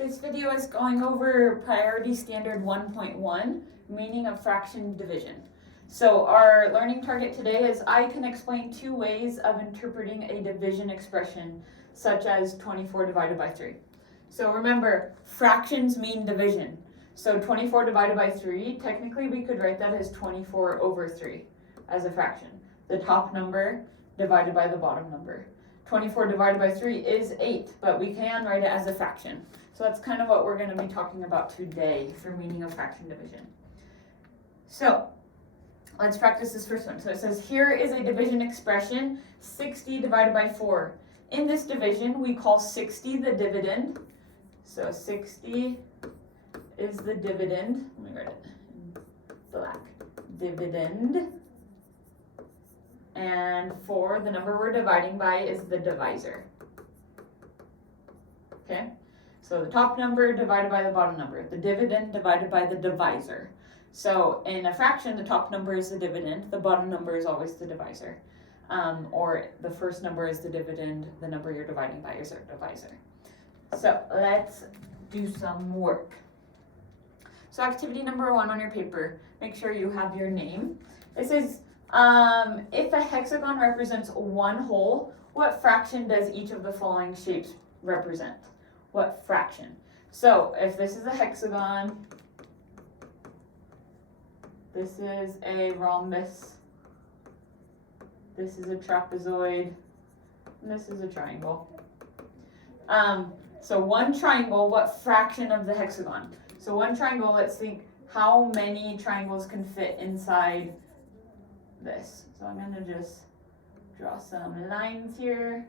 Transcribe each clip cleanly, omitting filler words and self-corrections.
This video is going over Priority Standard 1.1, meaning of fraction division. So our learning target today is I can explain two ways of interpreting a division expression, such as 24 divided by 3. So remember, fractions mean division. So 24 divided by 3, technically we could write that as 24 over 3 as a fraction. The top number divided by the bottom number. 24 divided by 3 is 8, but we can write it as a fraction. So that's kind of what we're going to be talking about today for meaning of fraction division. So let's practice this first one. So it says here is a division expression, 60 divided by 4. In this division, we call 60 the dividend. So 60 is the dividend. Let me write it in black. Dividend. And 4, the number we're dividing by, is the divisor. Okay? So the top number divided by the bottom number. The dividend divided by the divisor. So in a fraction, the top number is the dividend. The bottom number is always the divisor. Or the first number is the dividend. The number you're dividing by is your divisor. So let's do some work. So activity number 1 on your paper. Make sure you have your name. It says, if a hexagon represents one whole, what fraction does each of the following shapes represent? What fraction? So if this is a hexagon, this is a rhombus, this is a trapezoid, and this is a triangle. So one triangle, what fraction of the hexagon? So one triangle, let's think how many triangles can fit inside this. So I'm going to just draw some lines here.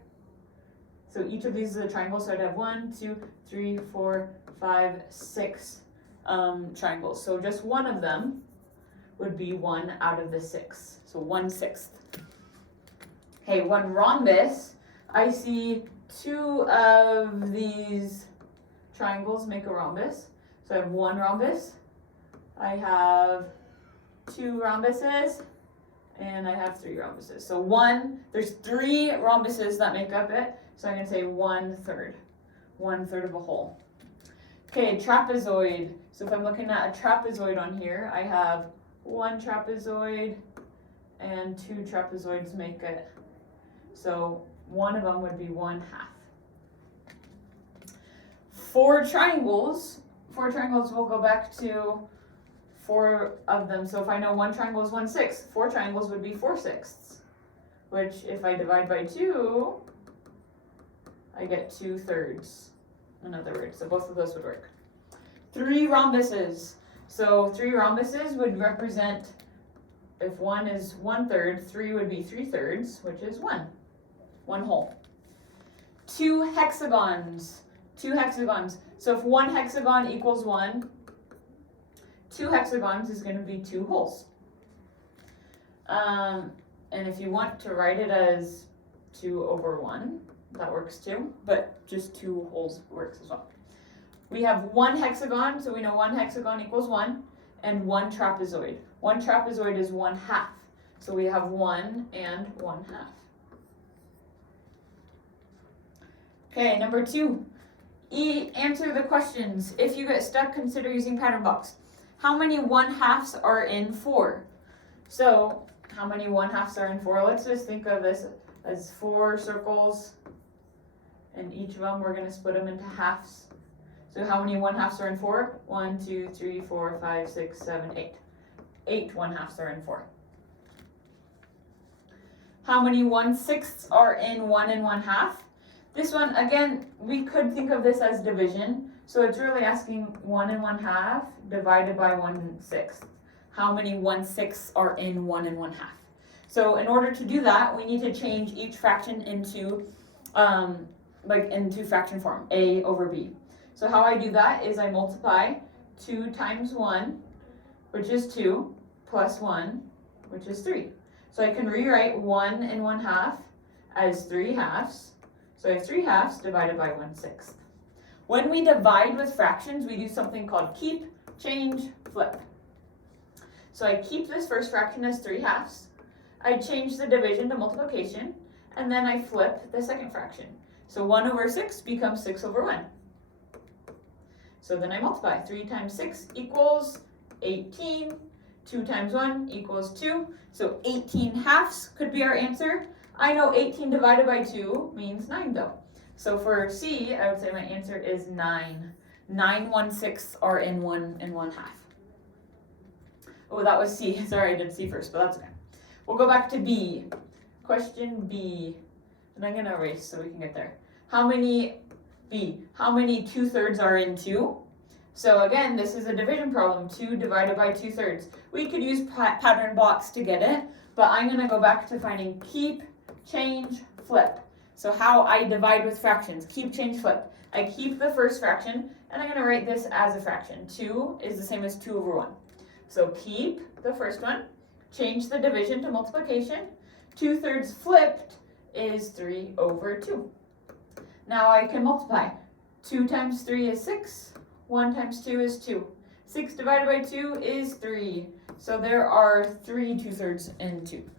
So each of these is a triangle, so I'd have 1, 2, 3, 4, 5, 6 triangles. So just one of them would be 1 out of the 6. So 1/6. Okay, one rhombus, I see 2 of these triangles make a rhombus. So I have 1 rhombus, I have 2 rhombuses, and I have 3 rhombuses. So there's 3 rhombuses that make up it. So I'm going to say 1/3. 1/3 of a whole. Okay, trapezoid. So if I'm looking at a trapezoid on here, I have 1 trapezoid and 2 trapezoids make it. So one of them would be 1/2. 4 triangles. 4 triangles, we'll go back to 4 of them. So if I know one triangle is 1/6, 4 triangles would be 4/6, which if I divide by 2, I get 2/3, in other words. So both of those would work. 3 rhombuses. So 3 rhombuses would represent, if 1 is 1/3, 3 would be 3/3, which is 1 whole. 2 hexagons. 2 hexagons. So if 1 hexagon equals 1, 2 hexagons is going to be 2 wholes. And if you want to write it as 2 over 1, that works too, but just 2 wholes works as well. We have 1 hexagon, so we know 1 hexagon equals 1, and 1 trapezoid. 1 trapezoid is 1/2, so we have 1 and 1/2. Okay, number 2. Answer the questions. If you get stuck, consider using pattern box. How many 1/2s are in 4? So, how many 1/2s are in 4? Let's just think of this as 4 circles, and each of them we're going to split them into halves. So how many 1/2s are in 4? 1, 2, 3, 4, 5, 6, 7, 8. 8 1/2s are in 4. How many 1/6 are in 1 and 1/2? This one, again, we could think of this as division. So it's really asking 1 and 1/2 divided by 1/6. How many 1/6 are in 1 and 1/2? So in order to do that, we need to change each fraction into into fraction form, A over B. So how I do that is I multiply 2 times 1, which is 2, plus 1, which is 3. So I can rewrite 1 and 1/2 as 3/2. So I have 3/2 divided by 1/6. When we divide with fractions, we do something called keep, change, flip. So I keep this first fraction as 3/2. I change the division to multiplication, and then I flip the second fraction. So 1 over 6 becomes 6 over 1. So then I multiply. 3 times 6 equals 18. 2 times 1 equals 2. So 18 halves could be our answer. I know 18 divided by 2 means 9 though. So for C, I would say my answer is 9. 9 1/6 are in 1 and 1/2. Oh, that was C. Sorry, I did C first, but that's okay. We'll go back to B. Question B. And I'm going to erase so we can get there. How many 2/3 are in 2? So again, this is a division problem. 2 divided by 2/3. We could use pattern blocks to get it, but I'm going to go back to finding keep, change, flip. So how I divide with fractions. Keep, change, flip. I keep the first fraction, and I'm going to write this as a fraction. 2 is the same as 2 over 1. So keep the first one, change the division to multiplication. 2/3 flipped is 3 over 2. Now I can multiply. 2 times 3 is 6. 1 times 2 is 2. 6 divided by 2 is 3. So there are 3 2/3 in 2.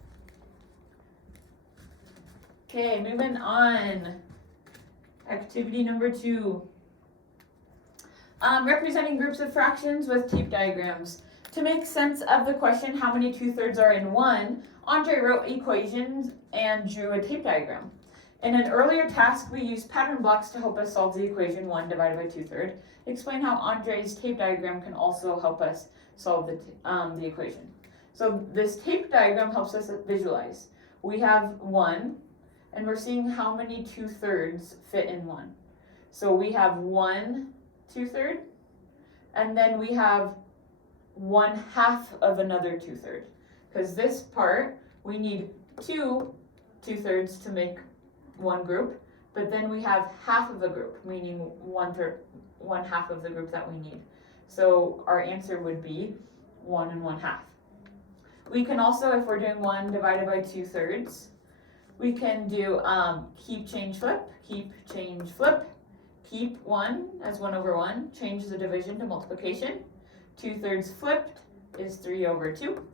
Okay, moving on. Activity number 2. Representing groups of fractions with tape diagrams. To make sense of the question, how many 2/3 are in 1, Andre wrote equations and drew a tape diagram. In an earlier task, we used pattern blocks to help us solve the equation 1 divided by 2/3. Explain how Andre's tape diagram can also help us solve the equation. So this tape diagram helps us visualize. We have 1, and we're seeing how many 2/3 fit in 1. So we have 1 2/3, and then we have 1/2 of another 2/3. Because this part, we need 2 2/3 to make one group, but then we have half of a group, meaning 1/2 of the group that we need. So our answer would be 1 and 1/2. We can also, if we're doing 1 divided by 2/3, we can do keep, change, flip, keep, change, flip. Keep 1 as 1 over 1, change the division to multiplication. 2/3 flipped is 3 over 2.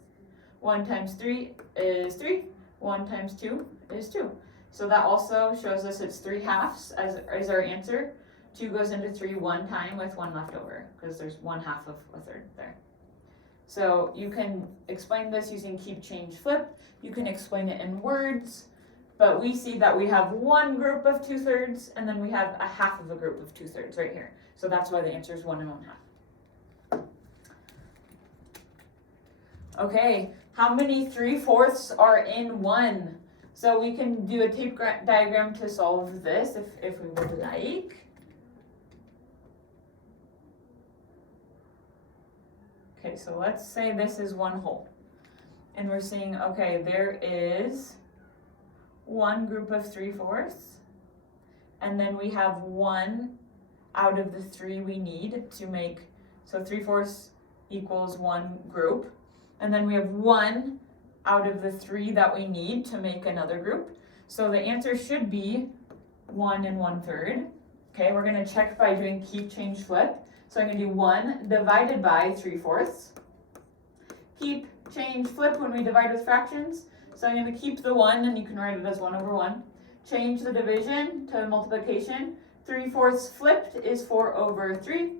1 times 3 is 3. 1 times 2 is 2. So that also shows us it's 3 halves as our answer. 2 goes into 3 one time with 1 left over because there's 1/2 of a third there. So you can explain this using keep, change, flip. You can explain it in words, but we see that we have one group of 2/3 and then we have a half of a group of 2/3 right here. So that's why the answer is 1 and 1/2. Okay, how many 3/4 are in 1? So we can do a tape diagram to solve this if we would like. Okay, so let's say this is one whole. And we're seeing, okay, there is one group of 3/4. And then we have 1 out of the 3 we need to make, so 3/4 equals 1 group. And then we have 1 out of the 3 that we need to make another group. So the answer should be 1 and 1/3. Okay, we're gonna check by doing keep, change, flip. So I'm gonna do 1 divided by 3/4. Keep, change, flip when we divide with fractions. So I'm gonna keep the 1 and you can write it as 1 over 1. Change the division to multiplication. 3/4 flipped is 4 over 3.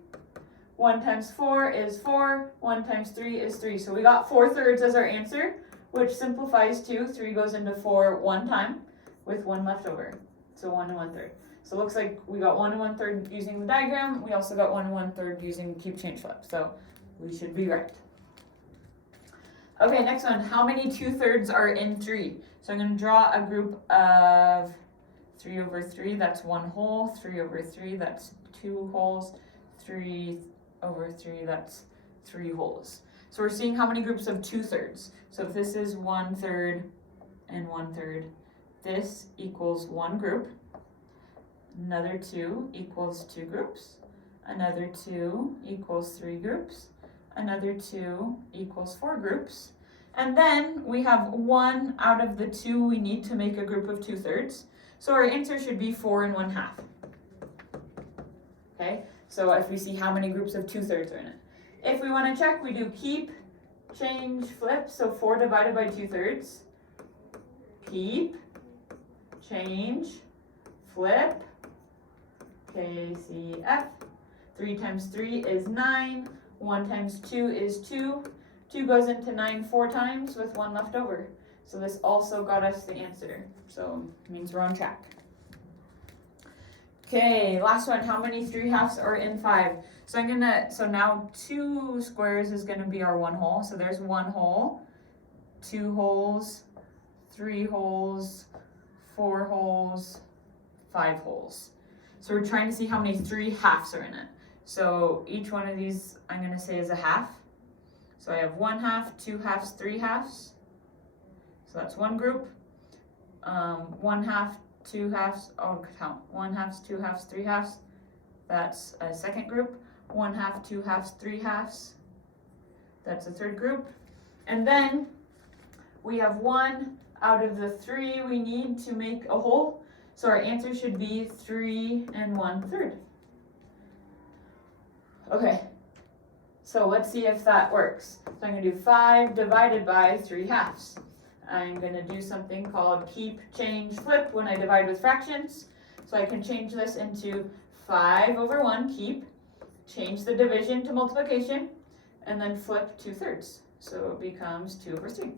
1 times 4 is 4. 1 times 3 is 3. So we got 4/3 as our answer, which simplifies to 3 goes into 4 one time with 1 left over. So 1 and 1/3. So it looks like we got 1 and 1/3 using the diagram. We also got 1 and 1/3 using keep, change, flip. So we should be right. Okay, next one. How many 2/3 are in 3? So I'm going to draw a group of 3 over 3. That's 1 whole. 3 over 3. That's 2 wholes. 3 over 3. That's 3 wholes. So we're seeing how many groups of 2/3. So if this is 1/3 and 1/3, this equals 1 group. Another 2 equals 2 groups. Another 2 equals 3 groups. Another 2 equals 4 groups. And then we have 1 out of the 2 we need to make a group of 2/3. So our answer should be 4 and 1/2. Okay, so if we see how many groups of 2/3 are in it. If we want to check, we do keep, change, flip. So 4 divided by 2/3. Keep, change, flip. KCF. 3 times 3 is 9. 1 times 2 is 2. 2 goes into 9 4 times with 1 left over. So this also got us the answer. So it means we're on track. Okay, last one. How many 3/2 are in 5? So now 2 squares is gonna be our 1 hole. So there's 1 hole, 2 holes, 3 holes, 4 holes, 5 holes. So we're trying to see how many 3/2 are in it. So each one of these I'm gonna say is a half. So I have 1/2, 2/2, 3/2. So that's one group. 1/2, 2/2, I'll count. 1/2, 2/2, 3/2. That's a second group. 1/2, 2/2, 3/2. That's a third group. And then we have 1 out of the 3 we need to make a whole. So our answer should be 3 1/3. Okay, so let's see if that works. So I'm going to do 5 divided by 3/2. I'm going to do something called keep, change, flip when I divide with fractions. So I can change this into 5 over 1, keep, change the division to multiplication, and then flip 2/3. So it becomes 2 over 3.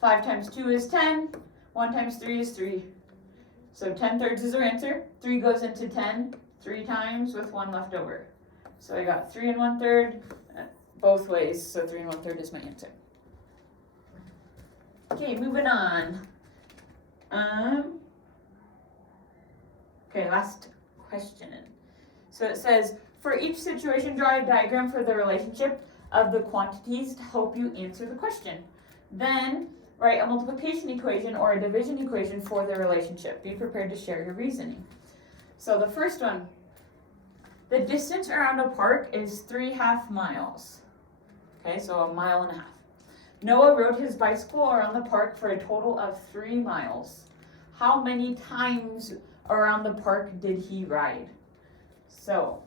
5 times 2 is 10, 1 times 3 is 3. So 10/3 is our answer. 3 goes into 10 3 times with 1 left over. So I got 3 1/3 both ways, so 3 1/3 is my answer. Okay, moving on. Okay, last question. So it says, for each situation, draw a diagram for the relationship of the quantities to help you answer the question. Then write a multiplication equation or a division equation for the relationship. Be prepared to share your reasoning. So the first one, the distance around a park is 3/2 miles. Okay, so 1.5 miles. Noah rode his bicycle around the park for a total of 3 miles. How many times around the park did he ride? So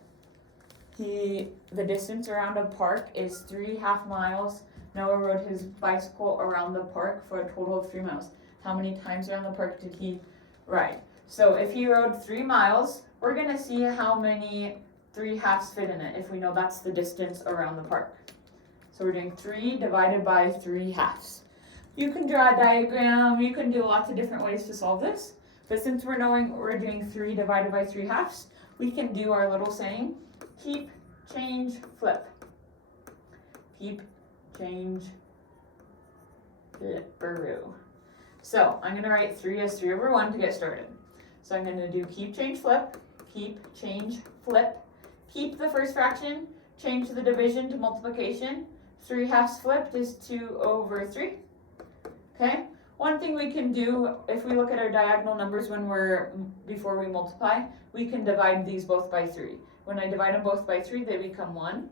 the distance around a park is 3/2 miles. Noah rode his bicycle around the park for a total of 3 miles. How many times around the park did he ride? So if he rode 3 miles, we're going to see how many 3/2 fit in it if we know that's the distance around the park. So we're doing 3 divided by 3/2. You can draw a diagram, you can do lots of different ways to solve this, but since we're knowing we're doing 3 divided by 3/2, we can do our little saying, keep, change, flip. Keep, change, flip-a-roo. So I'm going to write 3 as 3 over 1 to get started. So I'm going to do keep, change, flip, keep, change, flip. Keep the first fraction, change the division to multiplication. 3/2 flipped is 2 over 3. Okay, one thing we can do if we look at our diagonal numbers before we multiply, we can divide these both by 3. When I divide them both by 3, they become 1.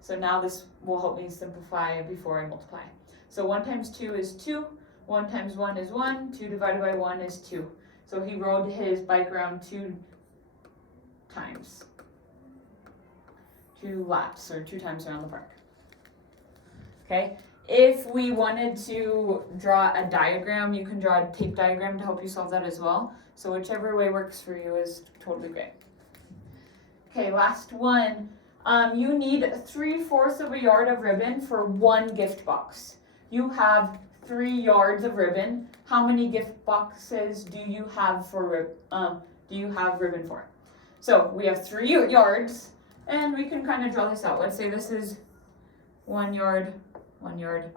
So now this will help me simplify before I multiply. So 1 times 2 is 2, 1 times 1 is 1, 2 divided by 1 is 2. So he rode his bike around 2 times. 2 laps, or 2 times around the park. Okay, if we wanted to draw a diagram, you can draw a tape diagram to help you solve that as well. So whichever way works for you is totally great. Okay, last one. You need 3/4 of a yard of ribbon for 1 gift box. You have 3 yards of ribbon. How many gift boxes do you have ribbon for? So we have 3 yards, and we can kind of draw this out. Let's say this is 1 yard, 1 yard,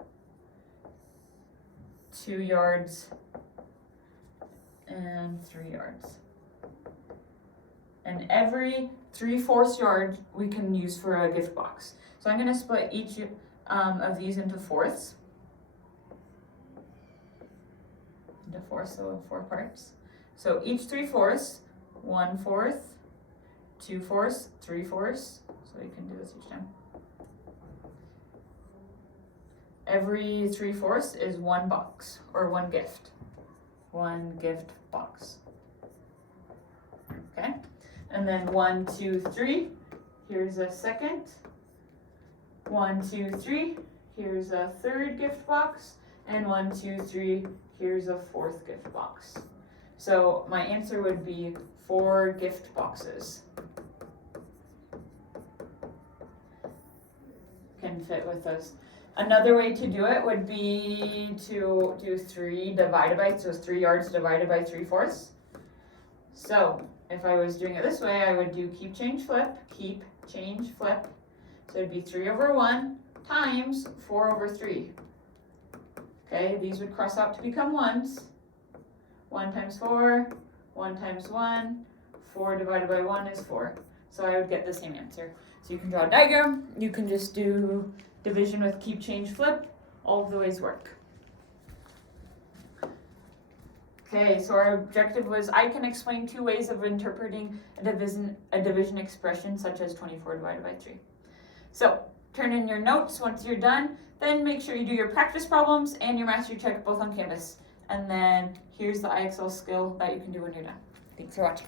2 yards, and 3 yards. And every 3/4 yard we can use for a gift box. So I'm going to split each of these into fourths. So 4 parts. So each 3/4, 1/4, 2/4, 3/4. So we can do this each time. Every 3/4 is 1 box, or 1 gift. 1 gift box. Okay? And then 1, 2, 3. Here's a second. 1, 2, 3. Here's a third gift box. And 1, 2, 3. Here's a 4th gift box. So my answer would be 4 gift boxes. can fit with those. Another way to do it would be to do 3 divided by, so 3 yards divided by 3/4. So if I was doing it this way, I would do keep, change, flip, keep, change, flip. So it'd be 3/1 times 4/3. Okay, these would cross out to become 1s. 1 times 4, 1 times 1, 4 divided by 1 is 4. So I would get the same answer. So you can draw a diagram, you can just do division with keep, change, flip. All of the ways work. Okay, so our objective was I can explain 2 ways of interpreting a division expression such as 24 divided by 3. So turn in your notes once you're done, then make sure you do your practice problems and your mastery check both on Canvas. And then here's the IXL skill that you can do when you're done. Thanks for watching.